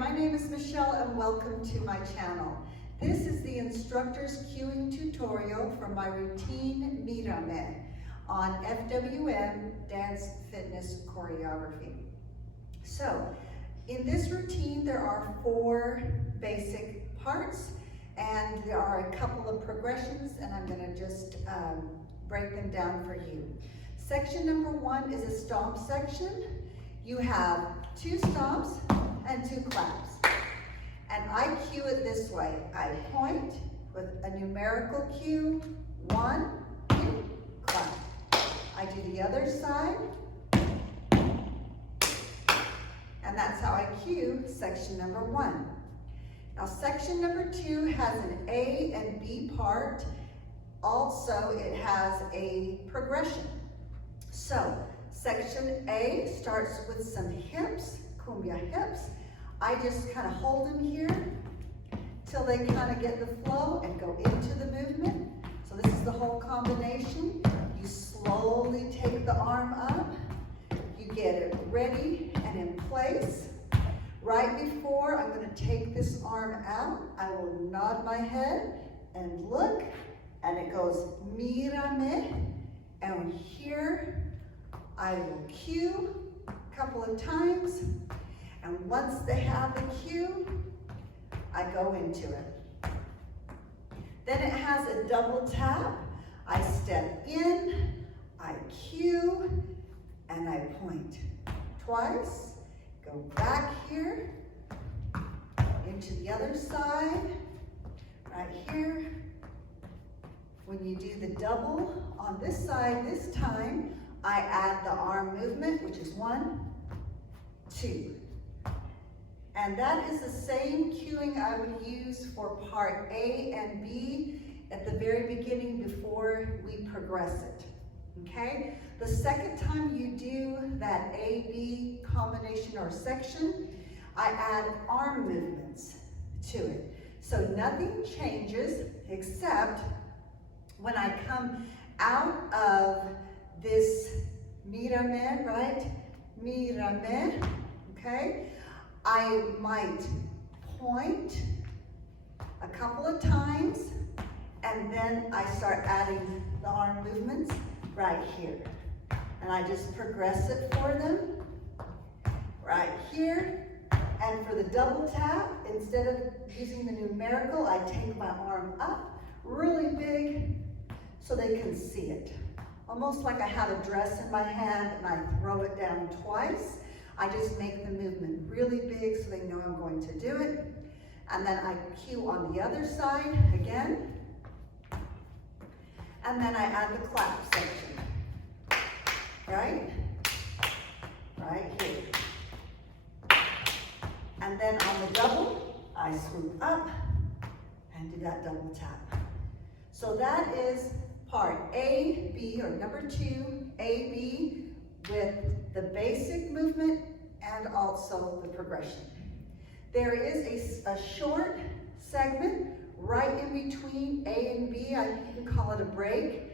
my name is Michelle and welcome to my channel. This is the instructor's cueing tutorial for my routine MÍRAME on FWM, Dance Fitness Choreography. So, in this routine there are 4 basic parts and there are a couple of progressions, and I'm going to just break them down for you. Section number 1 is a stomp section. You have 2 stomps and 2 claps. And I cue it this way. I point with a numerical cue, 1, 2, clap. I do the other side. And that's how I cue section number 1. Now section number 2 has an A and B part. Also, it has a progression. So, section A starts with some hips, cumbia hips. I just kind of hold them here till they kind of get the flow and go into the movement. So this is the whole combination. You slowly take the arm up. You get it ready and in place. Right before I'm going to take this arm out, I will nod my head and look, and it goes MÍRAME, and here I will cue a couple of times, and once they have the cue, I go into it. Then it has a double tap. I step in, I cue, and I point twice, go back here, into the other side, right here. When you do the double on this side this time, I add the arm movement, which is 1, 2. And that is the same cueing I would use for part A and B at the very beginning before we progress it, okay? The second time you do that A-B combination or section, I add arm movements to it. So nothing changes except when I come out of this MÍRAME, right? MÍRAME, okay? I might point a couple of times, and then I start adding the arm movements right here. And I just progress it for them right here. And for the double tap, instead of using the numerical, I take my arm up really big so they can see it. Almost like I have a dress in my hand and I throw it down twice. I just make the movement really big so they know I'm going to do it. And then I cue on the other side again. And then I add the clap section. Right? Right here. And then on the double, I swoop up and do that double tap. So that is part A, B, or number 2, A, B, with the basic movement and also the progression. There is a short segment right in between A and B. I can call it a break.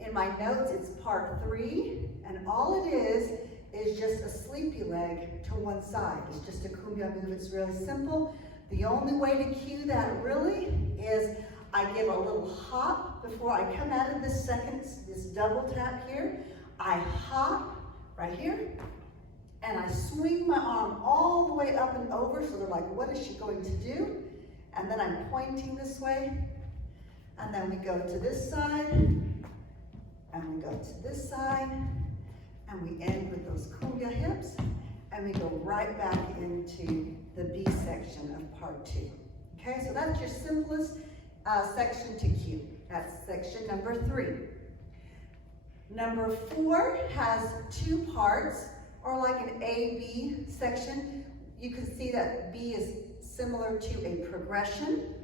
In my notes, it's part 3, and all it is just a sleepy leg to one side. It's just a cumbia move. It's really simple. The only way to cue that really is I give a little hop before I come out of this double tap here. I hop right here, and I swing my arm all the way up and over, so they're like, what is she going to do? And then I'm pointing this way, and then we go to this side, and we go to this side, and we end with those cumbia hips, and we go right back into the B section of part 2. Okay, so that's your simplest section to cue. That's section number 3. Number 4 has 2 parts, or like an A-B section. You can see that B is similar to a progression.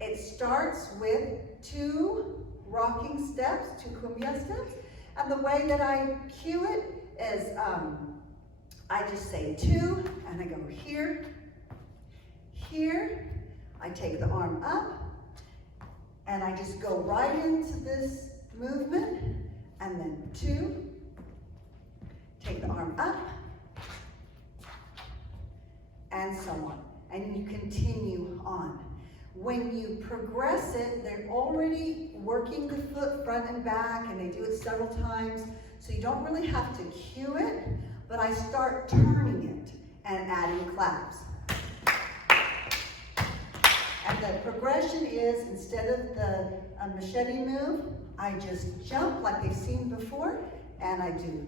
It starts with 2 rocking steps, 2 cumbia steps, and the way that I cue it is I just say 2, and I go here, here. I take the arm up, and I just go right into this movement, and then 2, take the arm up, and so on. and you continue on. When you progress it, they're already working the foot front and back, and they do it several times, so you don't really have to cue it, but I start turning it and adding claps. And the progression is, instead of the machete move, I just jump like they've seen before, and I do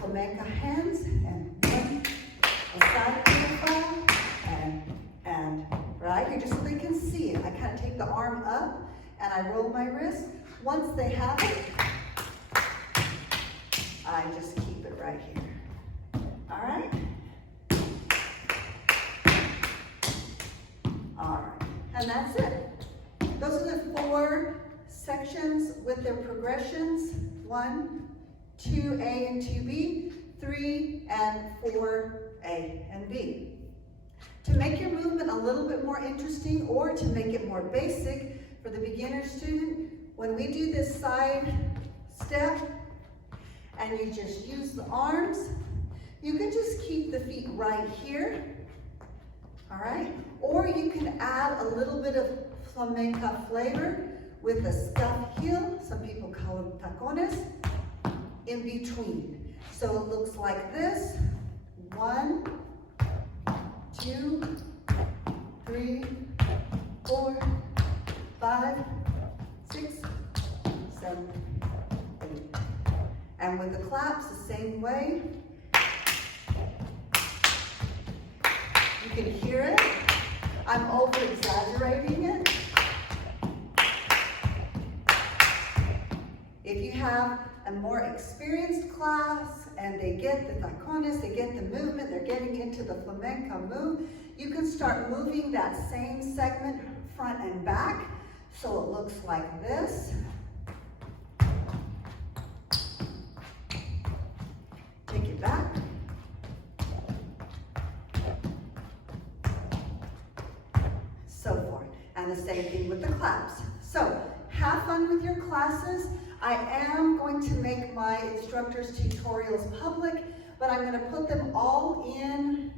flamenco hands, and one, a side profile, and right here, just so they can see it. I kind of take the arm up, and I roll my wrist. Once they have it, I just keep it right here. All right? All right, and that's it. Those are the 4 sections with their progressions. 1, 2A and 2B, 3 and 4A and B. To make your movement a little bit more interesting, or to make it more basic for the beginner student, when we do this side step and you just use the arms, you can just keep the feet right here, all right? Or you can add a little bit of flamenco flavor with a scuff heel, some people call them tacones, in between. So it looks like this: 1, 2, 3, 4, 5, 6, 7, 8. And with the claps, the same way. You can hear it. I'm over-exaggerating it. If you have a more experienced class and they get the tacones, they get the movement, they're getting into the flamenco move, you can start moving that same segment front and back so it looks like this. Take it back. So forth. And the same thing with the claps. So have fun with your classes. I am going to make my instructors' tutorials public, but I'm going to put them all in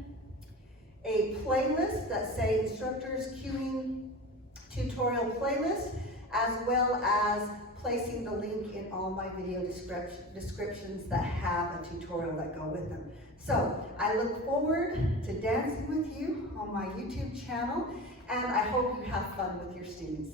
a playlist that say instructors cueing tutorial playlist, as well as placing the link in all my video descriptions that have a tutorial that go with them. So I look forward to dancing with you on my YouTube channel, and I hope you have fun with your students.